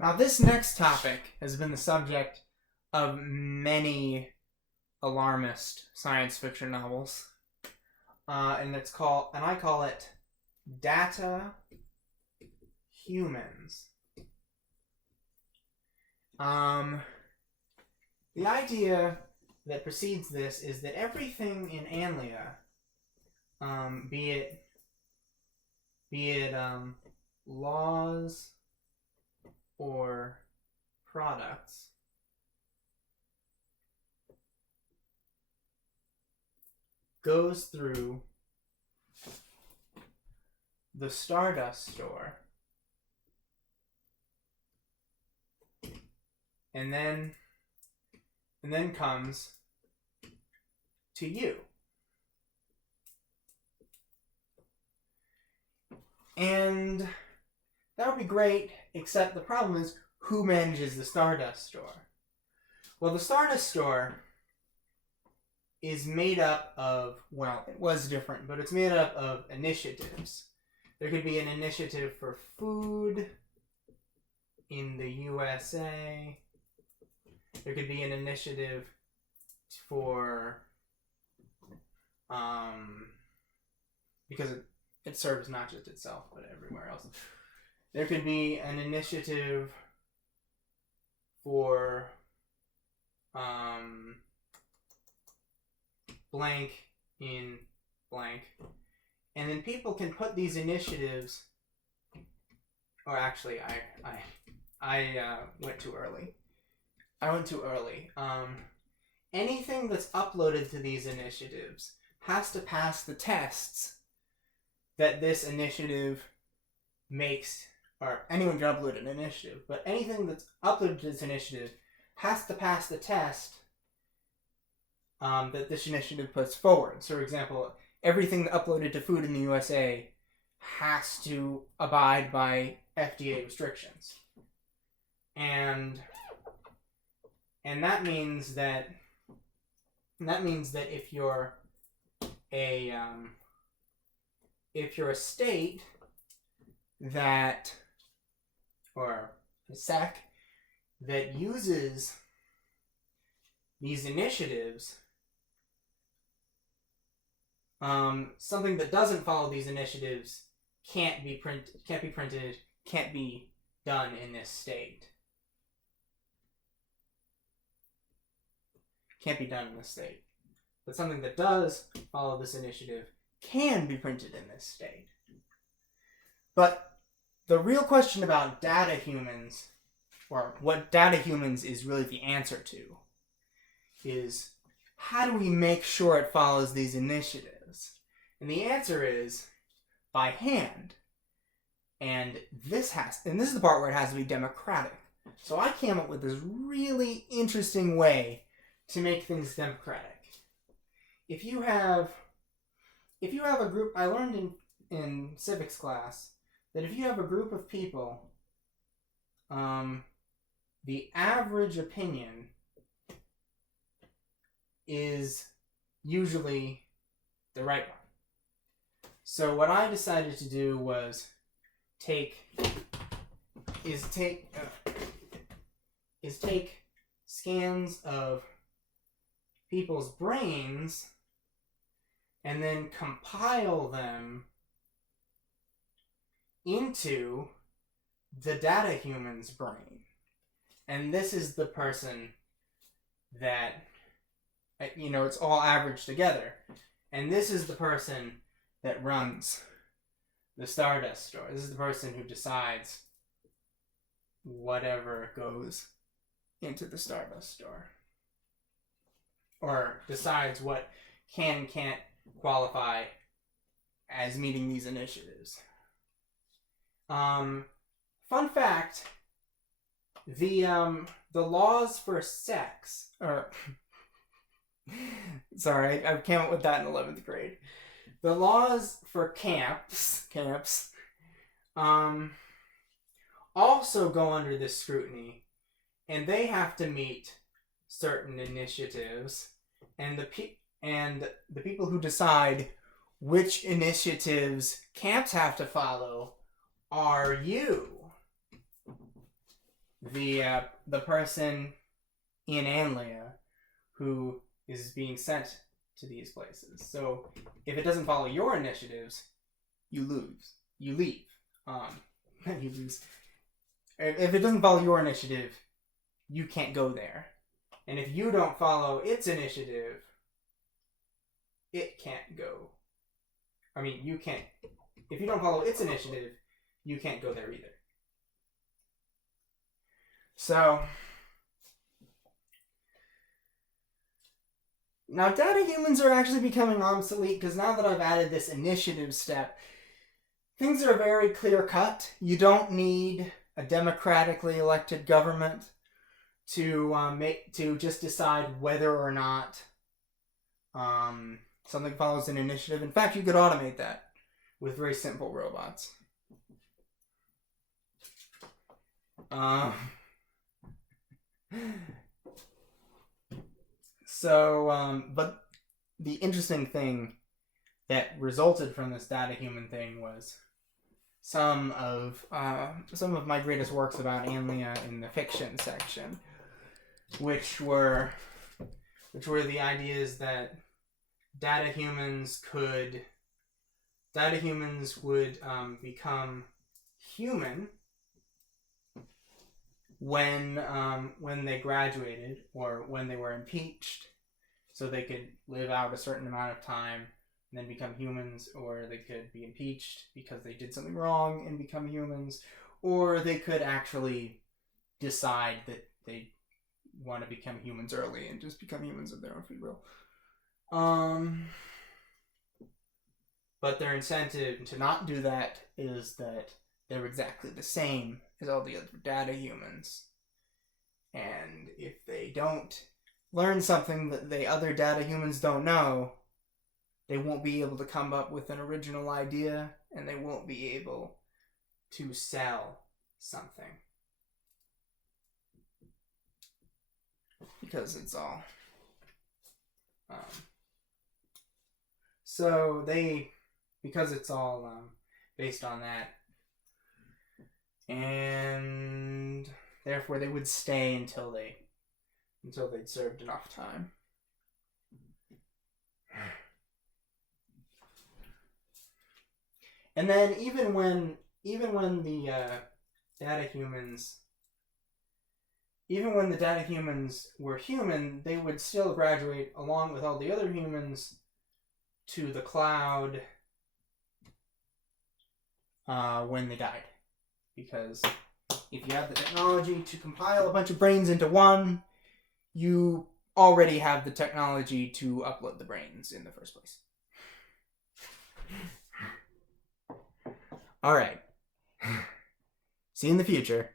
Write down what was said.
Now, this next topic has been the subject of many alarmist science fiction novels, and I call it Data Humans. The idea that precedes this is that everything in Anlia, be it laws or products, goes through the Stardust Store, and then comes to you. And that would be great, except the problem is, who manages the Stardust Store? Well, the Stardust Store is made up of, well, it was different, but it's made up of initiatives. There could be an initiative for food in the USA. There could be an initiative for, because it serves not just itself, but everywhere else. There could be an initiative for blank in blank. And then people can put these initiatives, or actually, I went too early. Anything that's uploaded to these initiatives has to pass the tests that this initiative makes, or anyone can upload an initiative, but anything that's uploaded to this initiative has to pass the test that this initiative puts forward. So, for example, everything uploaded to food in the USA has to abide by FDA restrictions. And that means that if you're a state that, or a SEC that uses these initiatives, something that doesn't follow these initiatives can't be printed, can't be done in this state. Can't be done in this state. But something that does follow this initiative can be printed in this state. But the real question about data humans, or what data humans is really the answer to, is how do we make sure it follows these initiatives? And the answer is by hand. And this is the part where it has to be democratic. So I came up with this really interesting way to make things democratic. If you have a group, I learned in civics class that if you have a group of people, the average opinion is usually the right one. So what I decided to do was take scans of people's brains and then compile them into the data human's brain. And this is the person that, it's all averaged together. And this is the person that runs the Stardust Store. This is the person who decides whatever goes into the Stardust Store. Or decides what can and can't qualify as meeting these initiatives. Fun fact, the laws for sex, or sorry, I came up with that in 11th grade. The laws for camps, also go under this scrutiny, and they have to meet certain initiatives, and the people who decide which initiatives camps have to follow are you. the person in Anlia who is being sent to these places. So if it doesn't follow your initiatives, you lose. You leave. You lose. If it doesn't follow your initiative, you can't go there. And if you don't follow its initiative, it can't go. I mean, you can't. If you don't follow its initiative, you can't go there either. So, now data humans are actually becoming obsolete because now that I've added this initiative step, things are very clear cut. You don't need a democratically elected government to just decide whether or not something follows an initiative. In fact, you could automate that with very simple robots. But the interesting thing that resulted from this data human thing was some of my greatest works about Anlia in the fiction section, which were the ideas that data humans would become human when they graduated or when they were impeached, so they could live out a certain amount of time and then become humans, or they could be impeached because they did something wrong and become humans, or they could actually decide that they want to become humans early and just become humans of their own free will. But their incentive to not do that is that they're exactly the same as all the other data humans. And if they don't learn something that the other data humans don't know, they won't be able to come up with an original idea, and they won't be able to sell something. Because it's all... because it's all based on that, and therefore they would stay until they'd served enough time. And then even when the data humans were human, they would still graduate along with all the other humans to the cloud when they died. Because if you have the technology to compile a bunch of brains into one, you already have the technology to upload the brains in the first place. Alright. See you in the future.